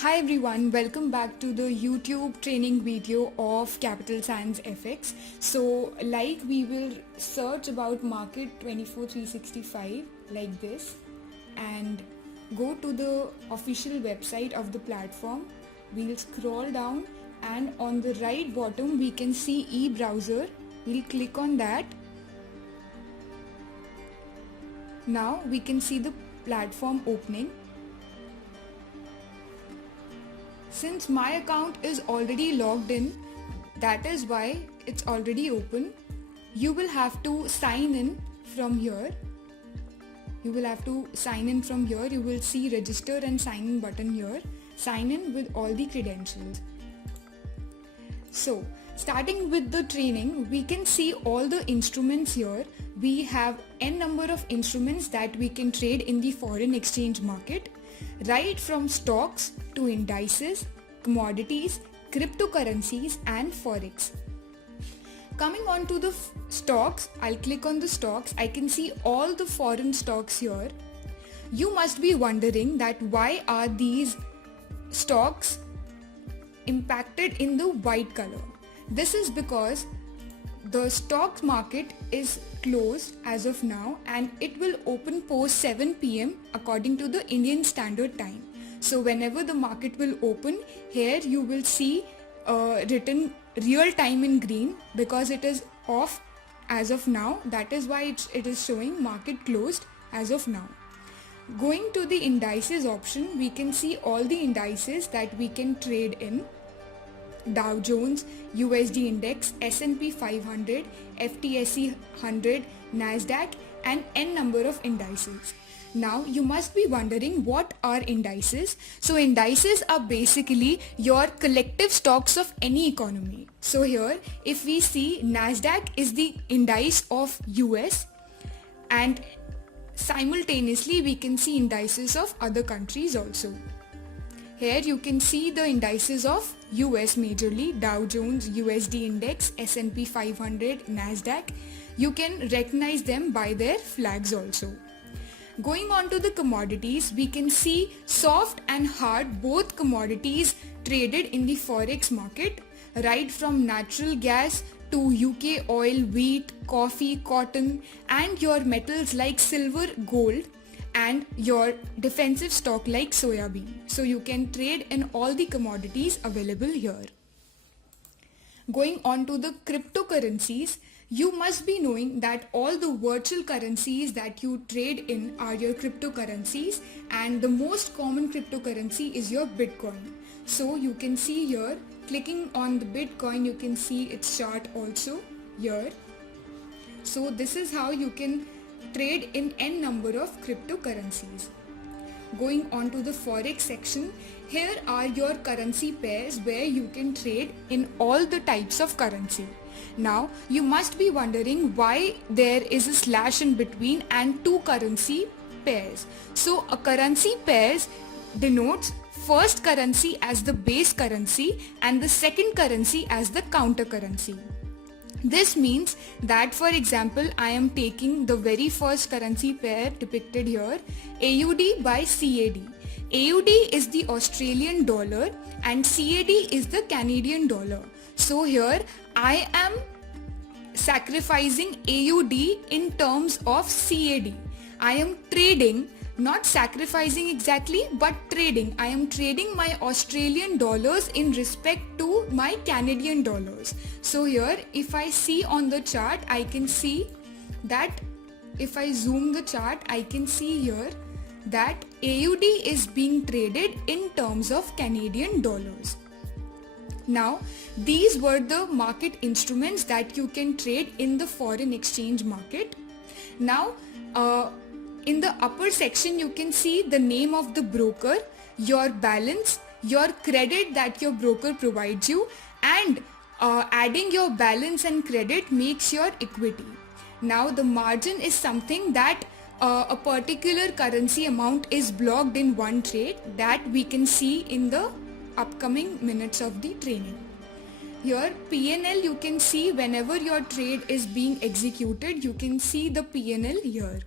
Hi everyone, welcome back to the YouTube training video of Capital Science FX. So like we will search about market 24365 like this and go to the official website of the platform. We'll scroll down and on the right bottom we can see e-browser. We'll click on that. Now we can see the platform opening. Since my account is already logged in, that is why it's already open. You will have to sign in from here. You will see register and sign in button here. Sign in with all the credentials. So starting with the training, we can see all the instruments here. We have n number of instruments that we can trade in the foreign exchange market. Right from stocks to indices, commodities, cryptocurrencies and forex. Coming on to the stocks, I'll click on the stocks. I can see all the foreign stocks here. You must be wondering that why are these stocks impacted in the white color. This is because the stock market is closed as of now and it will open post 7 p.m. according to the Indian Standard Time. So whenever the market will open, here you will see written real time in green because it is off as of now. That is why it is showing market closed as of now. Going to the indices option, we can see all the indices that we can trade in. Dow Jones, USD Index, S&P 500, FTSE 100, Nasdaq and n number of indices. Now you must be wondering what are indices. So indices are basically your collective stocks of any economy. So here if we see Nasdaq is the index of US and simultaneously we can see indices of other countries also. Here you can see the indices of US majorly, Dow Jones, USD Index, S&P 500, Nasdaq. You can recognize them by their flags also. Going on to the commodities, we can see soft and hard both commodities traded in the Forex market, right from natural gas to UK oil, wheat, coffee, cotton and your metals like silver, gold and your defensive stock like soya bean. So you can trade in all the commodities available here. Going on to the cryptocurrencies, you must be knowing that all the virtual currencies that you trade in are your cryptocurrencies and the most common cryptocurrency is your Bitcoin. So you can see here, clicking on the Bitcoin, you can see its chart also here. So this is how you can trade in n number of cryptocurrencies. Going on to the Forex section, here are your currency pairs where you can trade in all the types of currency. Now you must be wondering why there is a slash in between and two currency pairs. So a currency pairs denotes first currency as the base currency and the second currency as the counter currency. This means that for example I am taking the very first currency pair depicted here, AUD by CAD. AUD is the Australian dollar and CAD is the Canadian dollar. So here I am sacrificing AUD in terms of CAD. I am trading, not sacrificing exactly, but trading. I am trading my Australian dollars in respect to my Canadian dollars. So here if I see on the chart, I can see that if I zoom the chart, I can see here that AUD is being traded in terms of Canadian dollars. Now these were the market instruments that you can trade in the foreign exchange market. Now in the upper section you can see the name of the broker, your balance, your credit that your broker provides you and adding your balance and credit makes your equity. Now the margin is something that a particular currency amount is blocked in one trade that we can see in the upcoming minutes of the training. Here P&L you can see whenever your trade is being executed, you can see the P&L here.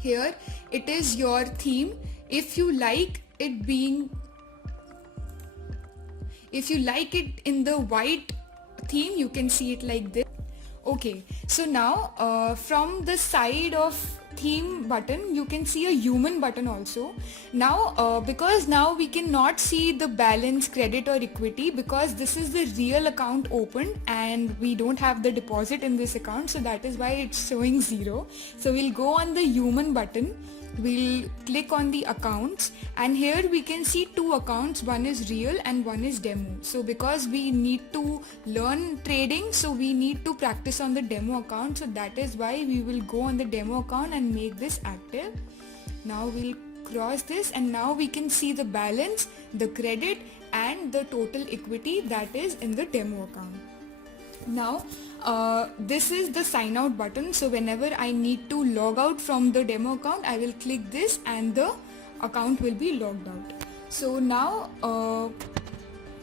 Here it is your theme. If you like it being If you like it in the white theme, you can see it like this. Okay, so now from the side of theme button you can see a human button also. Now because now we cannot see the balance, credit or equity, because this is the real account opened and we don't have the deposit in this account, so that is why it's showing 0. So we'll go on the human button, we'll click on the accounts, and here we can see 2 accounts, one is real and one is demo. So because we need to learn trading, so we need to practice on the demo account, so that is why we will go on the demo account and make this active. Now we'll cross this, and now we can see the balance, the credit and the total equity that is in the demo account. Now this is the sign out button, so whenever I need to log out from the demo account, I will click this and the account will be logged out. So now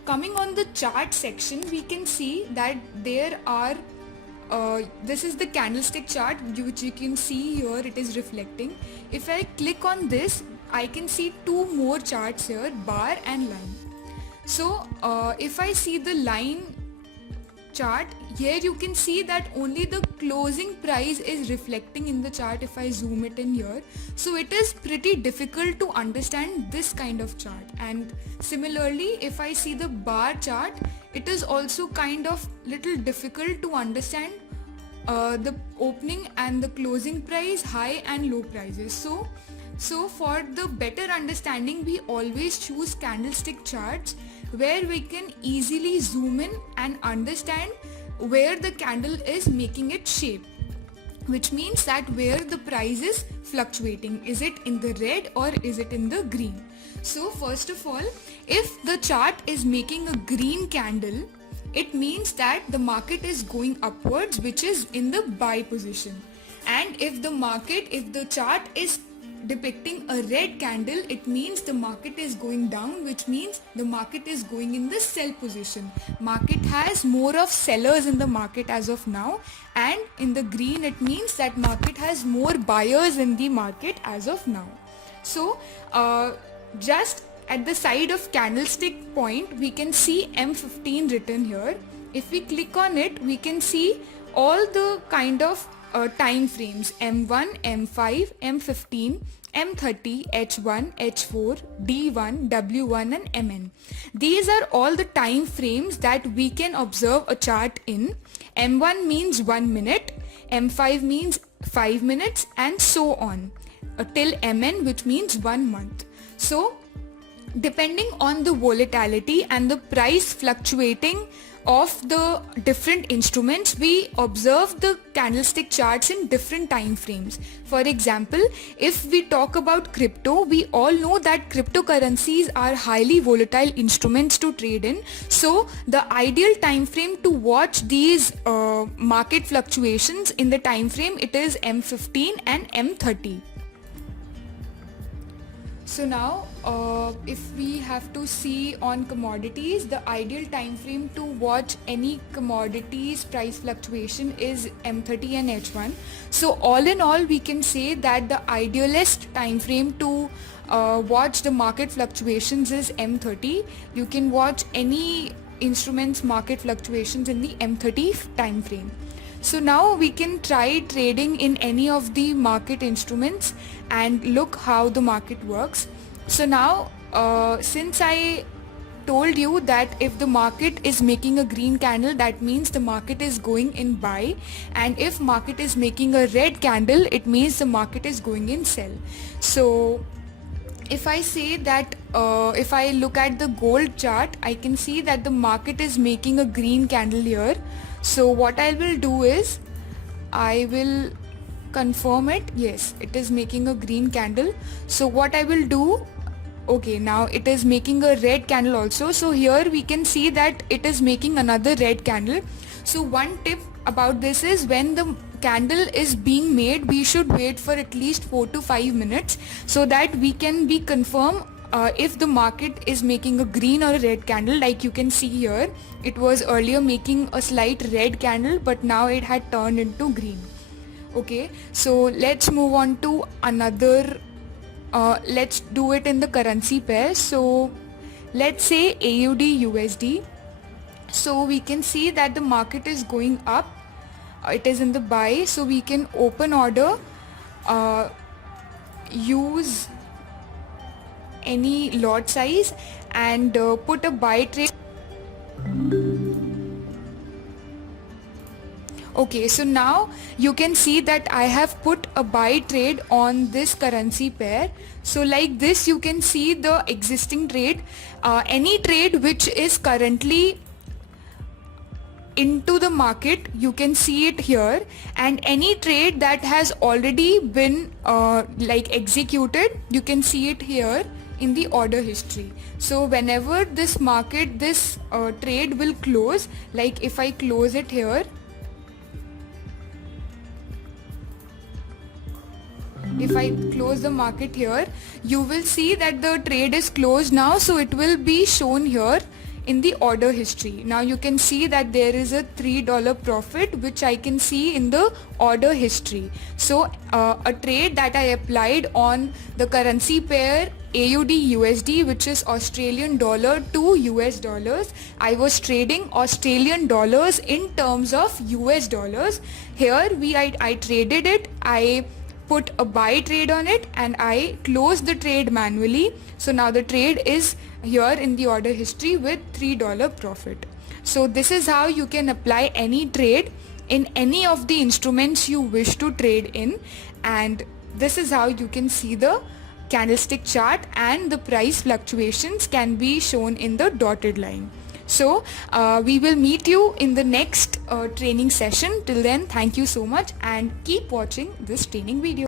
coming on the chart section, we can see that there are this is the candlestick chart which you can see here, it is reflecting. If I click on this, I can see 2 more charts here, bar and line. So if I see the line chart, here you can see that only the closing price is reflecting in the chart if I zoom it in here. So it is pretty difficult to understand this kind of chart. And similarly, if I see the bar chart, it is also kind of little difficult to understand the opening and the closing price, high and low prices. So for the better understanding, we always choose candlestick charts where we can easily zoom in and understand where the candle is making its shape, which means that where the price is fluctuating. Is it in the red or is it in the green? So first of all, if the chart is making a green candle, it means that the market is going upwards, which is in the buy position. And if the chart is depicting a red candle, it means the market is going down, which means the market is going in the sell position. Market has more of sellers in the market as of now, and in the green it means that market has more buyers in the market as of now. So just at the side of candlestick point, we can see M15 written here. If we click on it, we can see all the kind of time frames: M1, M5, M15, M30, H1, H4, D1, W1 and MN. These are all the time frames that we can observe a chart in. M1 means 1 minute, M5 means 5 minutes and so on till MN, which means 1 month. So depending on the volatility and the price fluctuating of the different instruments, we observe the candlestick charts in different time frames. For example, if we talk about crypto, we all know that cryptocurrencies are highly volatile instruments to trade in. So the ideal time frame to watch these market fluctuations in the time frame, it is M15 and M30. So now if we have to see on commodities, the ideal time frame to watch any commodities price fluctuation is M30 and H1. So all in all, we can say that the idealist time frame to watch the market fluctuations is M30. You can watch any instruments market fluctuations in the M30 time frame. So now we can try trading in any of the market instruments and look how the market works. So now since I told you that if the market is making a green candle, that means the market is going in buy, and if market is making a red candle, it means the market is going in sell. So if I say that if I look at the gold chart, I can see that the market is making a green candle here. So what I will do is I will confirm it. Yes, it is making a green candle. So what I will do, okay, now it is making a red candle also. So here we can see that it is making another red candle. So one tip about this is, when the candle is being made, we should wait for at least 4 to 5 minutes so that we can be confirmed if the market is making a green or a red candle. Like you can see here, it was earlier making a slight red candle, but now it had turned into green. Okay, so let's move on to another, let's do it in the currency pair. So let's say AUD USD. So we can see that the market is going up. It is in the buy, so we can open order, use any lot size and put a buy trade. Okay, so now you can see that I have put a buy trade on this currency pair. So like this, you can see the existing trade, any trade which is currently into the market, you can see it here, and any trade that has already been like executed, you can see it here in the order history. So whenever this market, this trade will close, like if I close it here, if I close the market here, you will see that the trade is closed now, so it will be shown here in the order history. Now you can see that there is a $3 profit which I can see in the order history. So a trade that I applied on the currency pair AUD USD, which is Australian dollar to US dollars. I was trading Australian dollars in terms of US dollars. Here I traded it, I put a buy trade on it and I closed the trade manually. So now the trade is here in the order history with $3 profit. So this is how you can apply any trade in any of the instruments you wish to trade in, and this is how you can see the candlestick chart, and the price fluctuations can be shown in the dotted line. So we will meet you in the next training session. Till then, thank you so much and keep watching this training video.